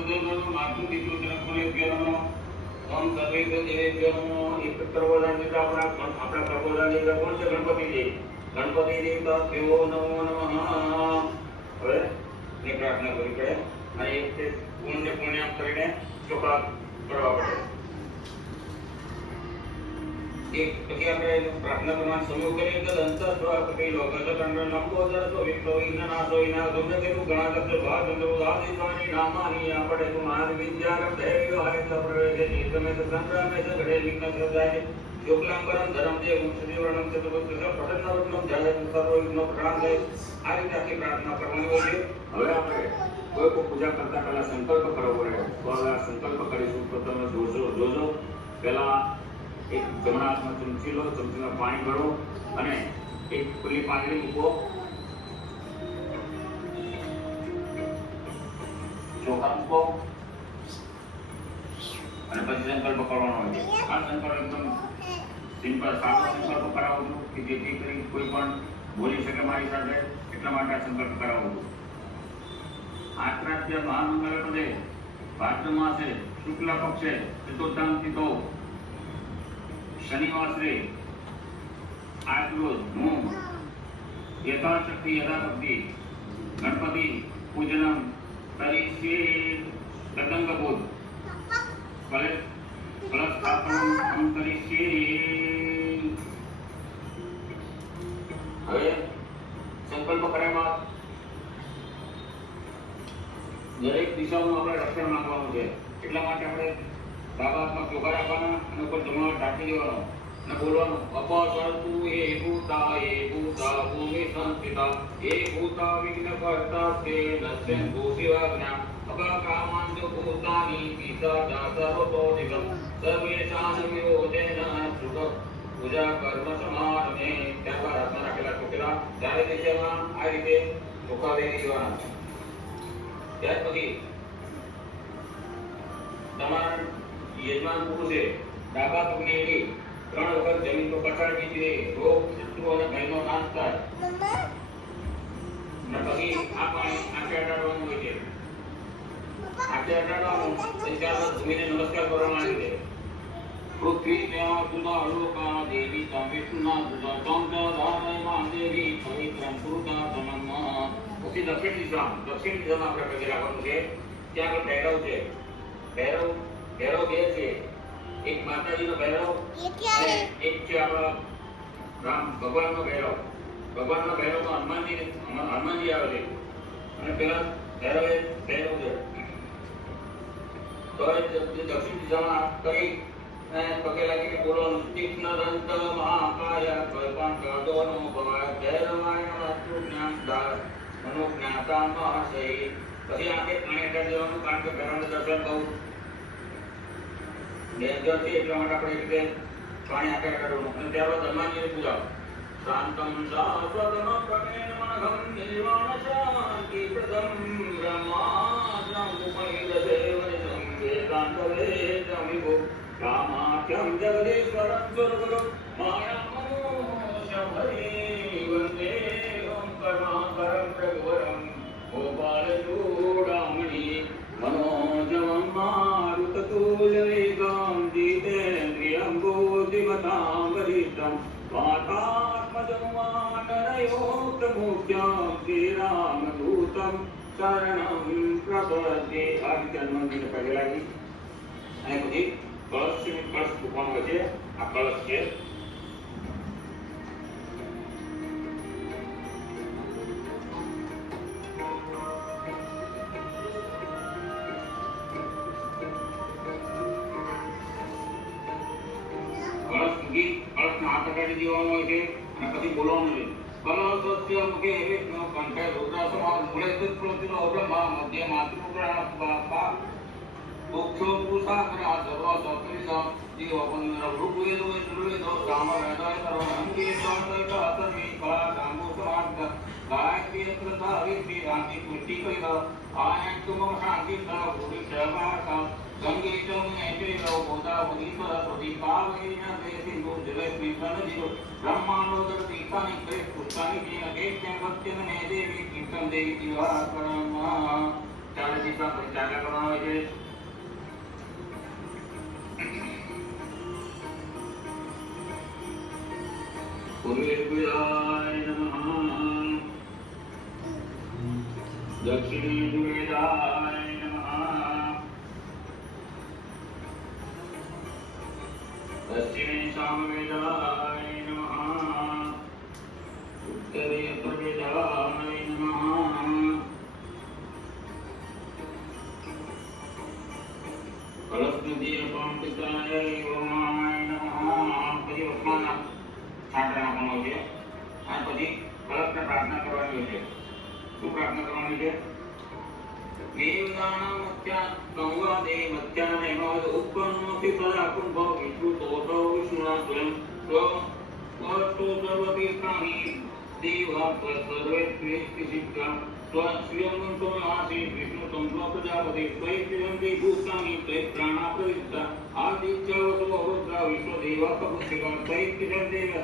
सर्वदेवतानां मातृपितृभ्यो नमः। ओम सर्वेभ्यो देवेभ्यो नमः। एक सर्वदानी अपना सर्वदानी कौन से गणपति जी देवताभ्यो नमो नमः। હવે ની પ્રાર્થના કરવી પડે અને એક પુણ્ય કરીને ચોખા કરવા પડે। एक પછી આપણે પ્રાર્થના કરવાનો સમૂહ કરીએ તો અંતર સ્વર કઈ લોક તો કંડ લંબોદર તો વિક્તો વિઘ્નનાશો વિના તમને કેવું ઘણા લક્ષ ભાવ ચંદ્ર આદિત્વાની નામાની આપણે તો મહાન વિદ્યા દેવ હરિત પ્રવેશે નિતમે સંગ્રામે સે ઘડે વિઘ્ન સદાય શુક્લાંબરમ ધરમદેવ મુક્તિવર્ણમ ચતુર્ભુજ પ્રસન્નવર્ણમ ધ્યાય સર્વ વિઘ્નો પ્રણામ આ રીતે આખી પ્રાર્થના કરવાની હોય છે। હવે આપણે કોઈ પણ પૂજા કરતા પહેલા સંકલ્પ કરવો પડે તો આ સંકલ્પ કરીશું તો તમે જોજો પહેલા एक जमणा हाथમાં ચમચી લો, ચમચીમાં પાણી ભરો અને એક ખુલ્લી પાંદડી મૂકો, ચોખા મૂકો અને પછી સંકલ્પ કરવાનો હોય છે। આ સંકલ્પ એકદમ સિમ્પલ સાદો સંકલ્પ કરાવું છું કે જેથી કરી કોઈ પણ બોલી શકે મારી સાથે, એટલા માટે આ સંકલ્પ કરાવું છું। આત્રાત્ય મહામંગલ પદે ભાદ્ર માસે શુક્લ પક્ષે ચતુર્થામ તિથો शनिवार से आज रोज हूँ यथाशक्ति यथाभक्ति गणपति पूजनम करिष्ये तदंग बोध कलस्थापनम हम करिष्ये। હવે સંકલ્પ કર્યા બાદ દરેક દિશામાં આપણે રક્ષણ માંગવાનું છે, એટલા માટે આપણે ડાબા હાથમાં ચોખા રાખવાના અને ઉપર જમણો ઢાંકી દેવાનો અને બોલવાનું અપસરતુ હે ભૂતા ભૂમિ સંસ્થિતા હે ભૂતા વિઘ્નકર્તા તે નશ્યન ભૂષિવાજ્ઞા અપકામાંચ ભૂતાની પિશાચા સર્વતો દિગમ સર્વેષાં વિરોધેન સુખ પૂજા કર્મ સમારમે। ત્યારબાદ હાથમાં રાખેલા ચોખેલા ચારે દિશામાં આ રીતે ચોખા વેરી દેવાના। ત્યાર પછી તમારા यजमान पुरुषे डाबा पगने एडी 3 वखत जमीन पर पछाड़વી જોઈએ। રોગ શત્રુ અને ભયનો નાશ થાય અને પછી આ પાણી આંખે અડાડવાનું હોય છે। આંખે અડાડવાનું ત્યારબાદ ભૂમિને નમસ્કાર કરવાના છે। પૃથ્વી ત્યાં સુધા અલોકા દેવી તા વિષ્ણુના સુધા ચંદ્રધારય દેવી પવિત્રમ સુરતા તમમ। પછી દક્ષિણ દિશામાં આપણે પગે રાખવાનું છે। ત્યાં આગળ ભૈરવ છે। ભૈરવ બે છે, એક માતાજીનો ભૈરવ અને એક છે આપણા રામ ભગવાનનો ભૈરવ। ભગવાનનો ભૈરવમાં હનુમાનજી આવે છે અને પેલા ભૈરવ છે। તો દક્ષિણ દિશામાં કરી પગે લાગીને બોલવાનું તીક્ષ્ણ દંત મહાકાય કલ્પાંતોનો ભવાય ભૈરવાય નમસ્તુ જ્ઞાનદાર મનોજ્ઞાતા મહાશય। પછી આંખે પાણી અડાડી દેવાનું, કારણ કે ભૈરવનું દર્શન બહુ ડેન્જર છે, એટલા માટે આપણે રીતે પાણી આંખે અડાડવાનું અને ત્યારબાદ હનુમાનજીની પૂજા। શાંતમ શાશ્વતમ પ્રમેણ મનઘમ નિર્વાણ શાંતિ પ્રદમ બ્રહ્માસ્ત્રમ ઉપનિષદેવનિષં વેદાંતવેદં વિભો રામાખ્યં જગદીશ્વરં સ્વર્ગગમ માયામનોષં હરિ વંદેહં કરુણાકરં રઘુવરં गोपालचूडामणि मनोजवं मारुततुल्यवेगं जितेन्द्रियं बुद्धिमतां वरिष्ठं वातात्मजं वानरयोक्तमुख्यं श्रीरामदूतं शरणं प्रपद्ये। આ રીતે હનુમાનજીને પગે લાગી અને પછી કળશ મૂકવાનો હોય છે। આ કળશ છે। કળશને હાથ અડાડી દેવાનો હોય છે અને પછી બોલવાનું છે કલશસ્ય મુખે વિષ્ણુ કંઠે રુદ્રસમાન મૂળે તત્પ્રતિનો બ્રહ્મા મધ્ય માતૃપ્રાણસ્વાહા મુક્ષો પુરુષાગ્રા સર્વ સપ્તરીસા જીવપુંદ્ર ભૃગુવેદો સુરવેદો રામવેદાય સર્વનંગી સ્વાતૈક અતર્મી કળા સાંગો સમાર્થ ગાયત્રી પ્રથા વિધિ શાંતિ પુષ્ટિ કૈદ આયંતુમ શાંતિ સા ભૂરી સહવાસા गंगे चौने लो गोदावरी सरस्वती कावेरी नदी सिंधु जलेस्मी सनदियो ब्रह्मांडोदर तीर्थानि कृत पुष्पानि जीन केत्यं भक्त्यं मे देवी कीर्तन देवी दिवाकरम्। ચાલે દિશા પછી ચાલ્યા કરવાનો હોય છે. પૂર્વેર્ભુજાય નમઃ, દક્ષિણેર્ભુજાય નમઃ, પશ્ચિમે સામવેદાય નમઃ, ઉત્તરે પ્રવેદાય નમઃ, કલશનદી અપાંતિકાય ઓમાય નમઃ. પછી વસમાના છાંટા નાખવાનો છે અને પછી કલશને પ્રાર્થના કરવાની હોય છે. શું પ્રાર્થના કરવાની છે? દેવદાનમ મત્યા સંવાદે મત્યા નૈમદ ઉત્પન્નો સિદ્ધા કુંભ વિશ્રુતો સર્વવિષ્ણુના સ્વયં સ્વસ્તો સર્વતીર્થાની દેવા સર્વે શ્રેષ્ઠ સિદ્ધા સ્વયંતો આસી વિષ્ણુ સંતો પ્રજાપતિ સ્વયંતિ ભૂતાની સ્વય પ્રાણા પ્રવિષ્ટા આદિત્યવસો અવૃદ્ધા વિશ્વદેવા કપુષ્ટિકા સ્વયંતિ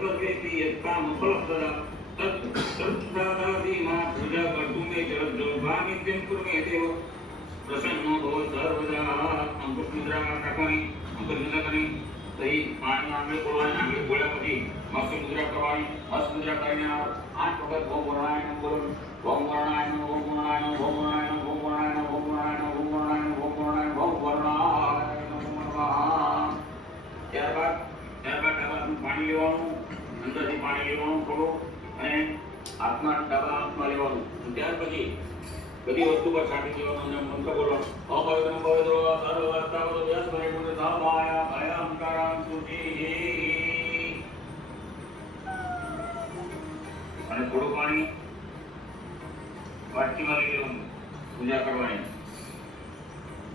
સર્વેતિ યત્તામ ફલપ્રદા તત્સાદાદિમાં પૂજા કર્તું મે જલદ્રોભા નિત્યં કુર્મે દેવ પ્રસન્નો ભવ સર્વદા. અંકુશ મુદ્રા રાખવાની, અંકુશ મુદ્રા કરી સહી પાણી આંગળી બોલવાની, આંગળી બોલ્યા પછી મસ્ત મુદ્રા કરવાની. હસ્ત મુદ્રા કરીને 8 વખત ઓમ વરણાય બોલો. ઓમ વરણાય ઓમ વરણાય ઓમ વરણાય ઓમ વરણાય ઓમ વરણાય ઓમ વરણાય ઓમ વરણાય ઓમ વરણાય. ત્યારબાદ ડાબાનું પાણી લેવાનું, અંદરથી પાણી લેવાનું થોડું અને હાથમાં ડાબા હાથમાં લેવાનું. ત્યાર પછી બધી વસ્તુ પર છાંટી દેવાનું અને મંત્ર બોલવાનો. ઓમ પવિત્ર પવિત્ર સર્વવર્તાવતો વ્યાસ પરિપૂર્ણ સામાયા ભયંકરં સુચિ. અને થોડું પાણી વાટકીમાં લઈ લેવાનું, પૂજા કરવાની.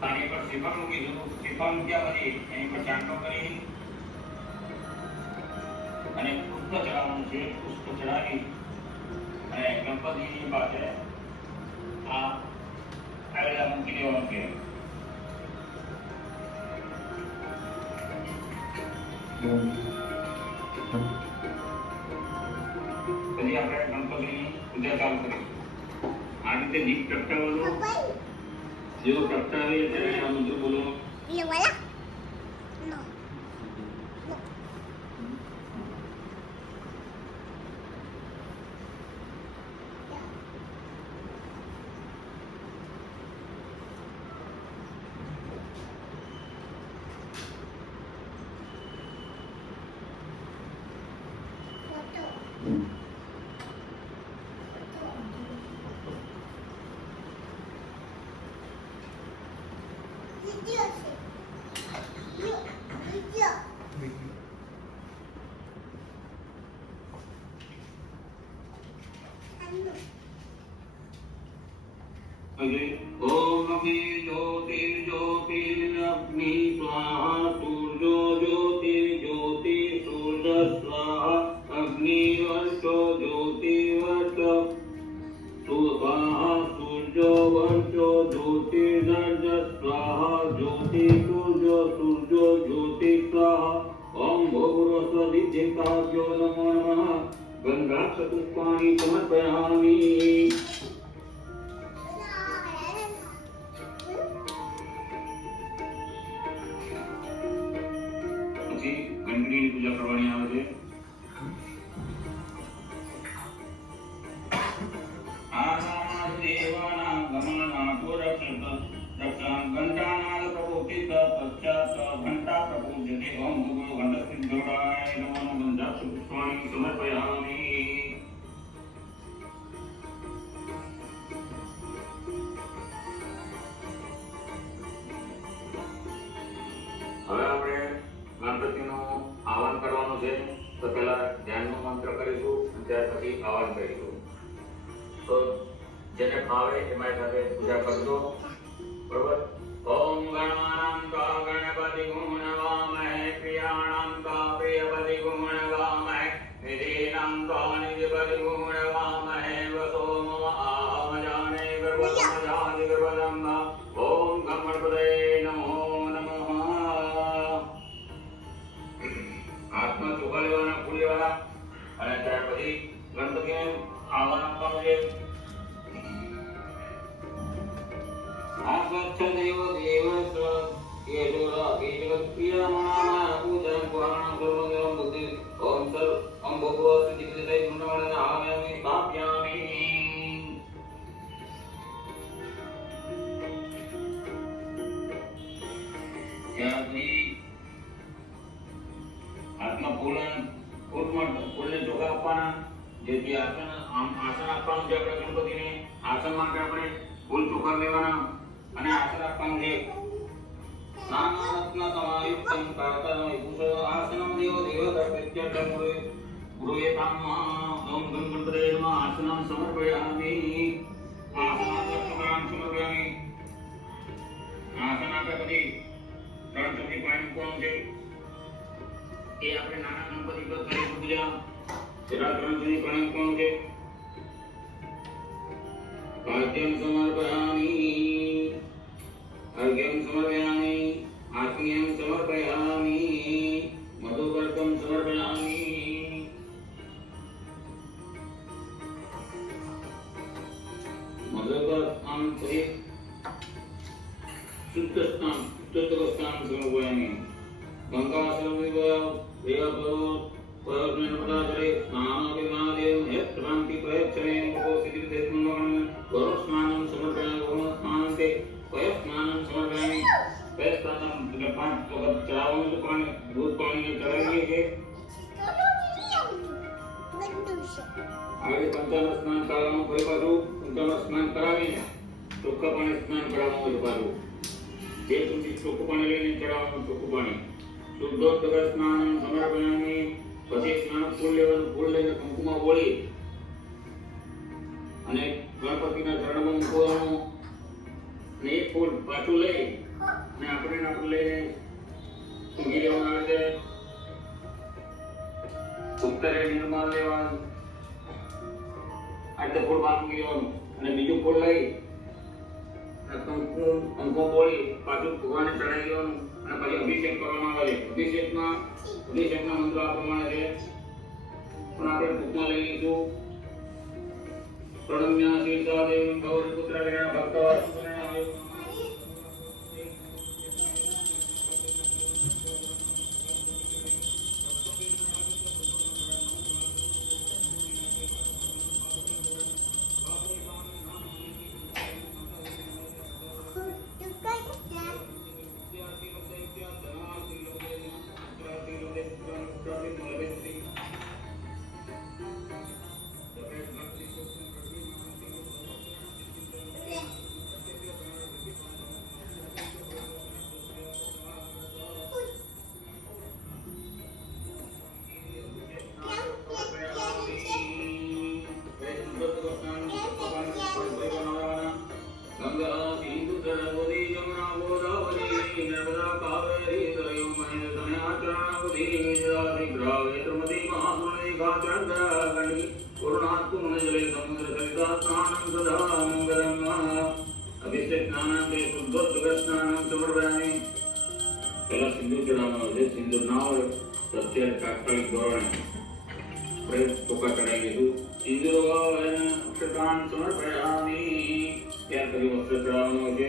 પાણી પર શ્રીફળ મૂકી દીધું. શ્રીફળ મૂક્યા પછી એની પર ચાંટો કરી અને પુષ્પ ચડાવવાનું છે. પુષ્પ ચડાવી અને ગણપતિની પાસે આ આવેલા મૂકી દેવાનું છે. પછી આપણે ગણપતિની પૂજા ચાલુ કરીશું. આ રીતે દીપ પ્રગટાવવાનો. જેવો પ્રગટાવે ત્યારે આ મંત્ર બોલો. ओम अग्नि ज्योतिर्ज्योतिरग्नि स्वाहा सूर्यो ज्योतिर्ज्योति सूर्य स्वाहा अग्निवर्षो ज्योतिर्वर्षो स्वाहा सूर्यो वर्षो ज्योतिर्वर्ष स्वाहा ज्योति सूर्यो सूर्यो ज्योति स्वाहा. ओम भूर्भुवस्सुदित्ताभ्यो नमो नमः. गंगाक्षपुष्पाणि समर्पयामि. ગણપતિની પૂજા કરવાની આવે છે. આનાદ દેવાના ગમાના પુરક્ષત રક્ષણ ઘંટાનાદ પ્રભુતિત પશ્ચાત ઘંટા પ્રભુજતે. ઓમ ભૂર્ભુવઃ ઘંટસિદ્ધોડાય નમો. ગંગાક્ષપુષ્પાણિ સમર્પયામિ. હવે આપણે ગણપતિનું આહવાન કરવાનું છે. તો પહેલા ધ્યાનનો મંત્ર કરીશું અને ત્યાર પછી આહવાન કરીશું. તો જેને ફાવે એમાં સાથે પૂજા કરજો. બરોબર. ઓમ ગણાનાં ગણપતિ ગુણવામહે પ્રિયાણાં પ્રિયપતિ ગુણવામહે નિધિનાં નિધિપતિ ગુણવામહે વસો મમ આમજાને ગર્વતમજાતિ ગર્વતમ. ઓમ ગણપતયે નમો નમઃ. હાથમાં ચોખા લેવાના, ફૂલ લેવાના અને ત્યાર પછી ગણપતિને આહવાન આપવાનું છે. स्वच्छदेव देवस्व येजोरा केजगत्प्रियमाणा पूजनं पुराणं सर्वदेवं बुद्धि ओम सर्व ओम भगवो सिद्धिदे गुणवण आमयामि स्थापयामि यानी आत्मा ફૂલને ચોખા આપવાના જેથી આસન આપવાનું છે આપણે ગણપતિને આસન માટે આપણે ફૂલ ચોખા લેવાના અને આસન આપવાનું છે નાનારત્ન સમાયુક્તમ કાર્તમય આસનમ દેવ દેવતર્પ્યત્યર્થમ ગૃહેતામ ઓમ ગણપતયે નમઃ આસનમ સમર્પયામિ આસનામ સમર્પયામિ આસન આપ્યા પછી 3 ચમચી પાણી કોણ છે એ આપણે નાના ગણપતિ પર કરી પૂજા તેરા 3 ચમચી પાણી કોણ છે પાદ્યમ સમર્પયામિ अर्घ्यं समर्पयामि आत्म्यं समर्पयामि मधुपर्कं समर्पयामि मधुपर्कं सहित शुद्ध स्नान समर्पयामि गंगास्नानं देवभव परमेश्वरादरे स्नानाभिमादेव यत्प्रान्ति प्रयच्छनेन उपसिद्धिर्देवमगणं वरुणस्नानं समर्पयामि वरुणस्नानन्ते स्नानं समर्पयामि स्नानं એટલે 5 વખત ચડાવવાનું છે પાણી દૂધ પાણીને ચડાવીએ છીએ આગળ પંચામૃત સ્નાન કરાવવાનું ફરી પાછું પંચામૃત સ્નાન કરાવીને ચોખ્ખા પાણી સ્નાન કરાવવાનું હોય પાછું 2 ચમચી ચોખ્ખું પાણી લઈને ચડાવવાનું ચોખ્ખું પાણી શુદ્ધોદક સ્નાન સમર્પયામિ પછી સ્નાન ફૂલ લેવાનું ફૂલ લઈને કંકુમાં બોળી અને ગણપતિના ચરણમાં મૂકવાનું ને એક ફૂલ પાછું લઈ અને આપણે લઈને ઊંઘી લેવાનું આવે છે ઉત્તરે નિર્માણ લેવાનું આ ફૂલ બહાર મૂકી દેવાનું અને બીજું ફૂલ લઈ કંકુ બોળી પાછું ભગવાનને ચડાવી દેવાનું અને પછી અભિષેક કરવામાં આવે છે અભિષેકના મંત્ર આ પ્રમાણે છે પણ આપણે ભૂખમાં લઈ લઈશું પ્રણમ્ય શીર્ષા દેવી ગૌરી પુત્ર વિના ભક્તવાર अभिषेक स्नानांते शुद्धोदक स्नानं समर्पयामि पहला सिंदूर चढ़ावવાનો છે સિંદૂર ના હોય તો અત્યારે તાત્કાલિક ધોરણે ચોખા ચડાવી દીધું સિંદૂર વાળાને અક્ષતાન સમર્પયામિ ત્યાર પછી વસ્ત્ર ચડાવવાનું છે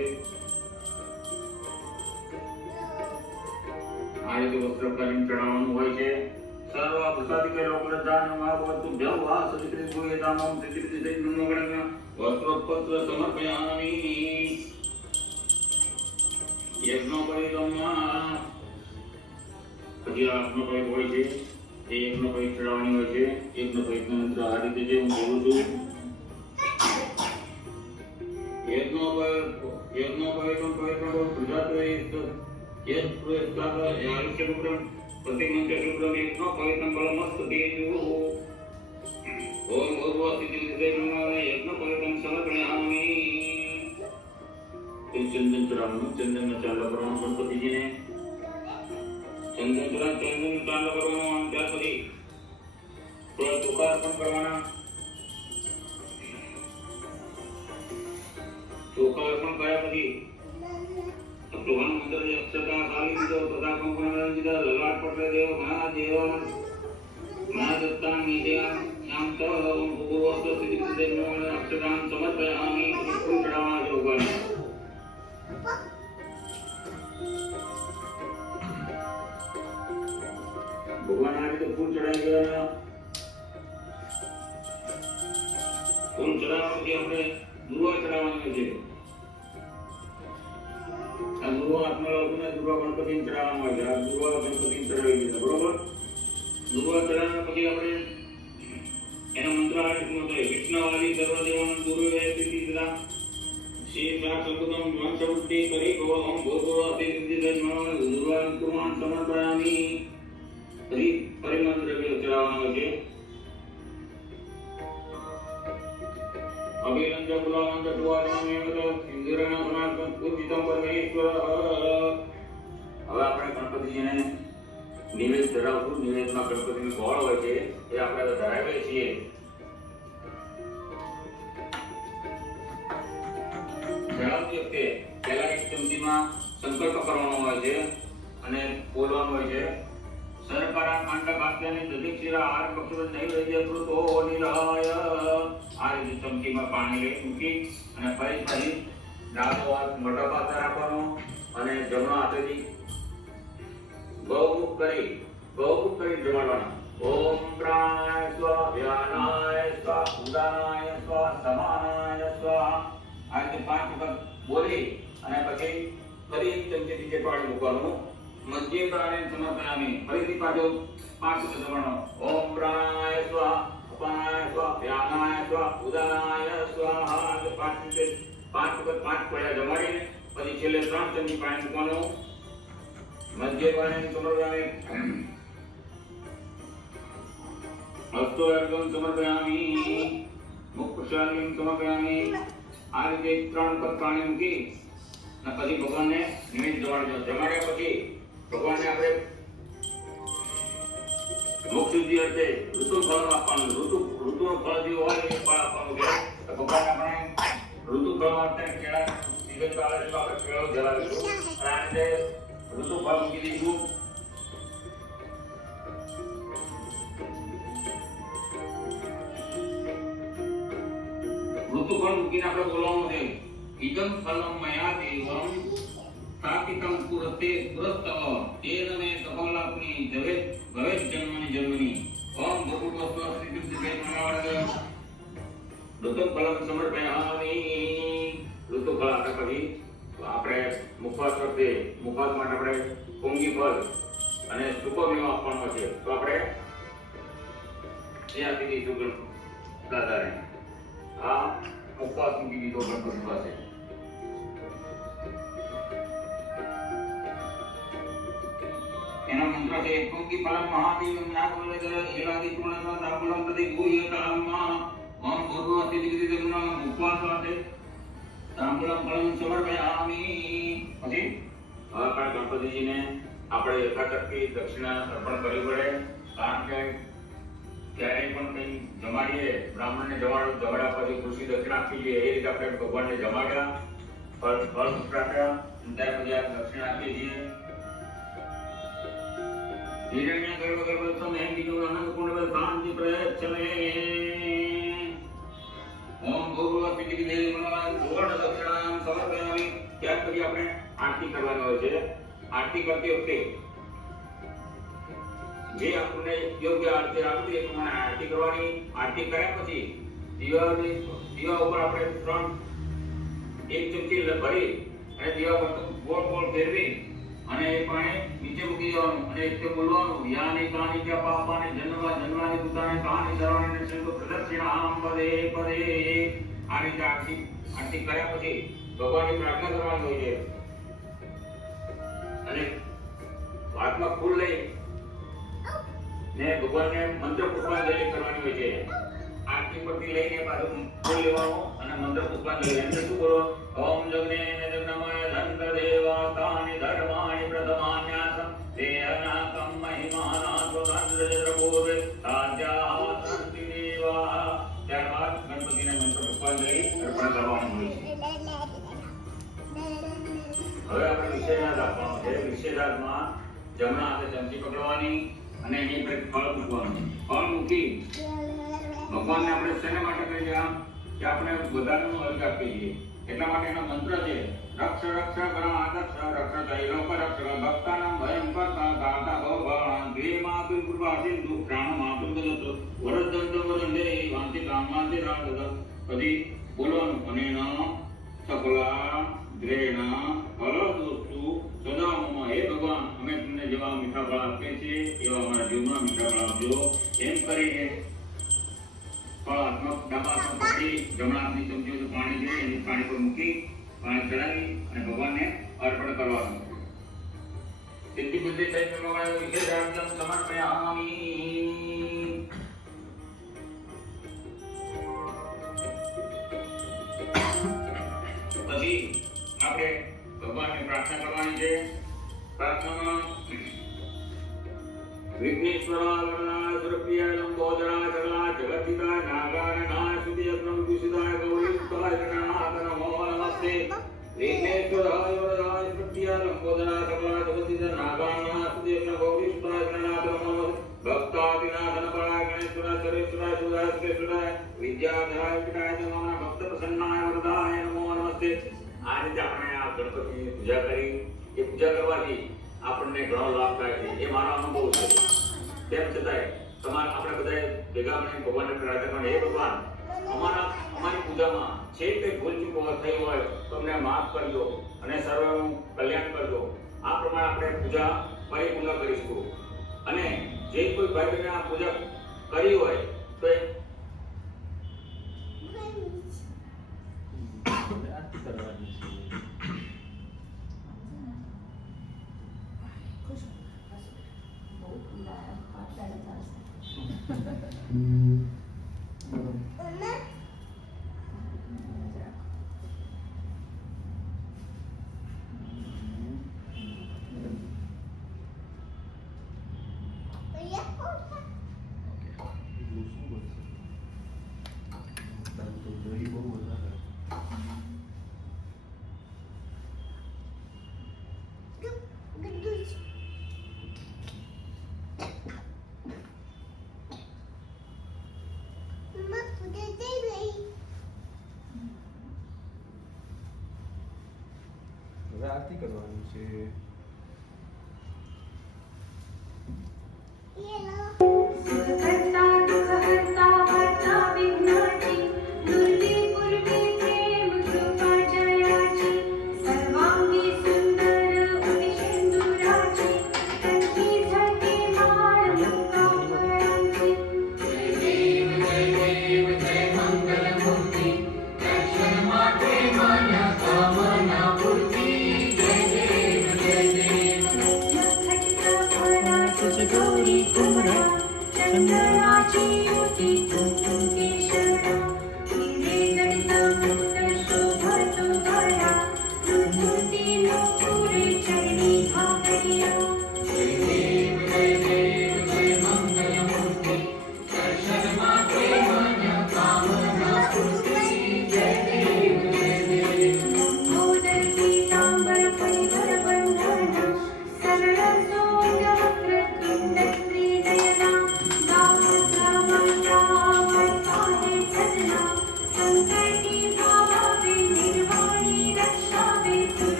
આ રીતે વસ્ત્ર કરીને ચડાવવાનું હોય છે सर्व प्रसादिके लोकदानम् भवतु जवा सदिकृत भूयतामं सिद्धिर्ति दैनुगणं वस्त्रोपत्र समर्पयामि यज्ञोपवीतम् પછી આજ્ઞોપવિત હોય છે એ યજ્ઞોપવિત ચડાવવાની હોય છે યજ્ઞોપવિતનો મંત્ર આ રીતે છે હું બોલું છું યજ્ઞોપવિતમ પવિત્રમ પ્રજાપતિત યત પ્રયત્ન આયુષ્યમુગ્રમ प्रतिमंत्र शुभ्रम यज्ञ पवित्रम बलमस्तु तेजु ओम भगवो सिद्धिर्दे नमः यज्ञ पवित्रम समर्पयामि चंदन चढ़ावવાનું ચંદન ચાંદલો કરવાનો ગણપતિજીને ચંદન ચાંદલો કરવાનો ત્યાર પછી થોડા ચોખા અર્પણ કરવાના ચોખા અર્પણ કર્યા પછી ભગવાન મંત્ર જે અક્ષતા ખાલી દીધો તથા કંકુના દીધા લલાટ પટલે દેવ ઘણા દેવ ઘણા દત્તા નિધ્યા નામ તો ભગવસ્ત સિદ્ધિ દેવ અક્ષતાન સમર્પયામિ ફૂલ ચડાવવાના છે ભગવાન દુર્વા ચડાવવાની છે. આ દુર્વા હાથમાં લાવતું દુર્વા ગણપતિને ચડાવવાનું હોય છે. આ દુર્વા ગણપતિને ચડાવી દીધા, બરોબર. દુર્વા ચડાવ્યા પછી આપણે એનો મંત્ર આ રીતનો છે: વિષ્ણુવાદી સર્વદેવાનંદ ગુરુવે સિદ્ધિદા શીર્ષા સંગતમ વંશવૃદ્ધિ કરી ગોહમ ભૂર્ભુવ અભિસિદ્ધિ દર્શનાન દુર્વાન કુર્વાન સમર્પયામિ. પરિમંત્ર ચડાવવાનો છે. અભિલંજ ગુલાવંત ટુવારમેવત ઇન્દ્રના સનાતન પૂજિતમ પરમેશ્વર. હવે આપણે ગણપતિજીને નિવેદ ધરાવશું. નિવેદમાં ગણપતિનું ફળ હોય છે એ આપણે ધરાવીએ છીએ. ધરાવતી વખતે પહેલા એક ચમચીમાં સંકલ્પ કરવાનો હોય છે અને બોલવાનું હોય છે: સરકારા કાંડકાત્યાની દધિક્ષિરા આહાર પક્ષ નૈવેદ્ય કૃતો નિરાય. આ રીતે ચમચીમાં પાણી લઈ મૂકી અને ફરી ડાબો હાથ મોઢા પાસે રાખવાનો અને જમણો હાથેથી ગૌમુખ કરી જમાડવાના. ઓમ પ્રાણાય સ્વાહા, વ્યાનાય સ્વાહા, ઉદાનાય સ્વાહા, સમાનાય સ્વાહા. આ રીતે 5 વખત બોલી અને પછી ફરી ચમચીથી જે પાણી મૂકવાનું. મધ્ય પ્રાણે સમર્પયામિ. ફરીથી પાછો 5 વખત જમાડવાનો. ઓમ પ્રાણાય સ્વાહા, અપાનાય સ્વાહા, વ્યાનાય સ્વાહા, ઉદાનાય સ્વાહા. 5 વખત 5 પડ્યા જમાડીને પછી છેલ્લે 3 ચમચી પાણી મૂકવાનું. મધ્ય પ્રાણે સમર્પયામિ. હસ્તો અર્ઘ્યમ સમર્પયામિ, મુખશાલિમ સમર્પયામિ. આ રીતે 3 વખત પાણી મૂકી અને પછી ભગવાનને નિવેદ જમાડજો. જમાડ્યા પછી ભગવાનને આપણે મોક્ષ શુદ્ધિ અર્થે ઋતુ ફળ આપવાનું. ઋતુનું ફળ જે હોય એ ફળ આપવાનું છે. તો ભગવાન આપણે ઋતુ ફળ માટે કેળા સીઝન ચાલે છે તો આપણે કેળો જલાવીશું અને આ રીતે ઋતુ ફળ મૂકી દઈશું. ઋતુ ફળ મૂકીને આપણે બોલવાનું છે: ઇદમ ફલમ મયા દેવમ સ્થાપિતમ પુરતે પુરસ્તવ તેન મે કપાલાગ્નિ જવેત ભવેત જન્મની. ઓમ ભૂર્ભુવઃ સિદ્ધિ નમઃ. ઋતુ ફલમ સમર્પયામિ. ઋતુ ફળ આપણે પછી આપણે મુખવાસ વખતે મુખવાસ માટે આપણે કોંગી ફળ અને સૂકો મેવો આપવાનો છે. તો આપણે એ આપી દઈશું દાદાને. આ ઉપવાસ મૂકી દીધો ગણપતિ પાસે. એનો મંત્ર છે: કોંકી ફલમ મહાદેવમ નાગવલગ હેલાદિ પૂર્ણસ્વ તાપુલમ તદિ ભૂયતામા. ઓમ ભૂર્ભુવઃ સિદ્ધિ નમઃ. ઉપવાસ સાથે તાંબુલમ ફલમ સમર્પયામિ. પછી આપણે ગણપતિજીને આપણે યથાશક્તિ દક્ષિણા અર્પણ કરવી પડે. કારણ કે ક્યારેય પણ કંઈ જમાડીએ, બ્રાહ્મણને જમાડ્યા પછી ખુશી દક્ષિણા આપી જોઈએ. એ રીતે આપણે ભગવાનને જમાડ્યા, ફળ રાખ્યા, ત્યાર પછી આ દક્ષિણા આપીએ છીએ. હિરણ્ય ગર્ભ સમે બીજું આનંદ કુંડ શાંતિ પ્રયચ્છમે. ઓમ ભૂર્ભુવઃ સિદ્ધિ નમઃ. સુવર્ણ દક્ષિણામ સમર્પયામિ. ત્યાર પછી આપણે આરતી કરવાની હોય છે. આરતી કરતી વખતે જે આપણને યોગ્ય આરતી રાખવી એ પ્રમાણે આરતી કરવાની. આરતી કર્યા પછી દીવા ઉપર આપણે 1 ચમચી ભરી અને દીવા પર ગોળ ફેરવી અને એ પાણી નીચે મૂકી દેવાનું અને એક બોલવાનું: યાની કાની ક્યા પાપાની જન્મવાની ભૂતાને કાની સર્વાણી સંતો પ્રદક્ષિણામ પદે પદે. આ રીતે આરતી કર્યા પછી ભગવાનની પ્રાર્થના કરવાની હોય છે અને હાથમાં ફૂલ લઈ ને ભગવાનને મંત્ર પુષ્પાંજલિ કરવાની હોય છે. આરતી પરથી લઈને પાછું ફૂલ લેવાનું અને મંત્ર પુષ્પાંજલિ. એમને શું બોલો? ઓમ જગ્ને જગ્નમય ધંત્ર દેવાતાની ધર્માણી પ્રથમાન્યાસમ તેનાકમ મહિમાના સ્વતંત્ર પૂર્વે સાધ્યા શાંતિ દેવા. ત્યારબાદ ગણપતિને મંત્ર પુષ્પાંજલિ અર્પણ કરવાનું હોય છે. હવે આપણે વિશેષાદ આપવાનો છે. વિશેષાદમાં જમણા હાથે ચમચી પકડવાની અને એની પર ફળ મૂકવાનું. ફળ મૂકી ભગવાનને આપણે શેના માટે કહીએ કે આપણે બધાનો અર્ઘ આપીએ છીએ. એટલા માટે એનો મંત્ર છે: રક્ષ રક્ષ ગણાદક્ષ રક્ષ તૈલોક રક્ષ ભક્તાનામ ભયં કરતા ગાતા ભવભાણ દ્વે માતુ કૃપા સિંધુ પ્રાણ માતુ ગદત વરદંડ વરંડે વાંતિ કામ વાંતિ રાગદ. પછી બોલવાનું અનેન સકલા દ્રેણ ફલદોસ્તુ સદા મમ. હે ભગવાન, અમે તમને જેવા મીઠા ફળ આપીએ છીએ એવા અમારા જીવનમાં મીઠા ફળ આપજો. એમ કરીને ફળ હાથમાં ડાબા હાથમાં પકડી જમણા હાથની ચમચીઓથી પાણી છે એની પાણી પર મૂકી પાણી ચડાવી અને ભગવાનને અર્પણ કરવાનું. સિદ્ધિ બુદ્ધિ થઈ ભગવાન વિશેષાર્થમ સમર્પયામિ. પછી આપણે ભગવાનને પ્રાર્થના કરવાની છે. પ્રાર્થનામાં વિઘ્નેશ્વરા વરદાય સુરપ્રિયાય લંબોદરાય સરલાય જગતિકાય નાગાનનાય સુદીયગ્નમ દુષિતાય ગૌરીસુતાય ગણનાથ નમો નમસ્તે. વિઘ્નેશ્વરાય વરદાય સુરપ્રિયાય લંબોદરાય સરલાય જગતિકાય નાગાનનાય સુદીયગ્નમ ગૌરીસુતાય ગણનાથ નમો નમસ્તે. ભક્તાદિનાથન પરાય ગણેશ્વરાય સરેશ્વરાય સુરાય સુરેશ્વરાય વિદ્યાધરાય વિકટાય નમઃ. ભક્ત પ્રસન્નાય વરદાય નમો નમસ્તે. આ રીતે આપણે આ ગણપતિની પૂજા કરી. એ પૂજા કરવાથી આપણને ઘણો લાભ થાય છે એ મારો અનુભવ છે. તેમ છતાંય આપણે બધા ભેગા મળીને ભગવાનને પ્રાર્થના કરવાની, હે ભગવાન, અમારી પૂજામાં જે કંઈ ભૂલ ચૂક થઈ હોય તો અમને માફ કરજો અને સર્વનું કલ્યાણ કરજો. આ પ્રમાણે આપણે પૂજા પરિપૂર્ણ કરીશું. અને જે કોઈ ભાઈ બહેને આ પૂજા કરી હોય તો આરતી કરવાની છે. Gauri Kumra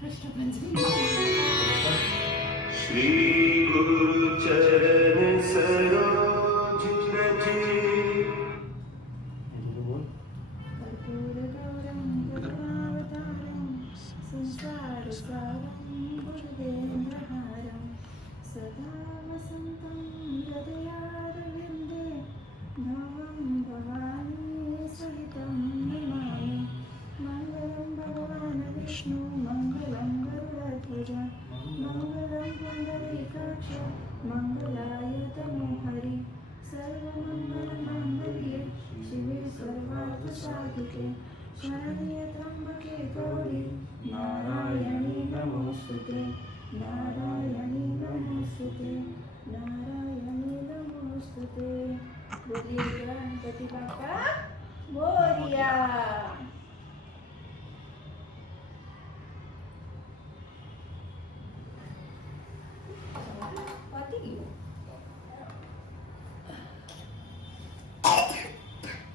कृष्णपंचमी श्री गुरु चरण सरोज रज कर्पूरगौरं करुणावतारं संसारसारं गुरुवेन्द्रहारं सदा वसन्तं हृदयारविन्दे भवं भवानी सहितं नमामि मङ्गलं भगवान् विष्णु मङ्गलं गरुडध्वज मङ्गलं पुण्डरीकाक्ष मङ्गलाय तनोहरि सर्वमङ्गलमाङ्गल्ये शिवे सर्वार्थसाधिके शरण्ये त्र्यम्बके गौरी नारायणी नमोस्तुते नारायणी नमोस्तुते नारायणी नमोस्तुते बोलिए गणपति बाप्पा मोरया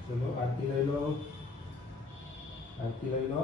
चलो आरती ले लो आरती ले लो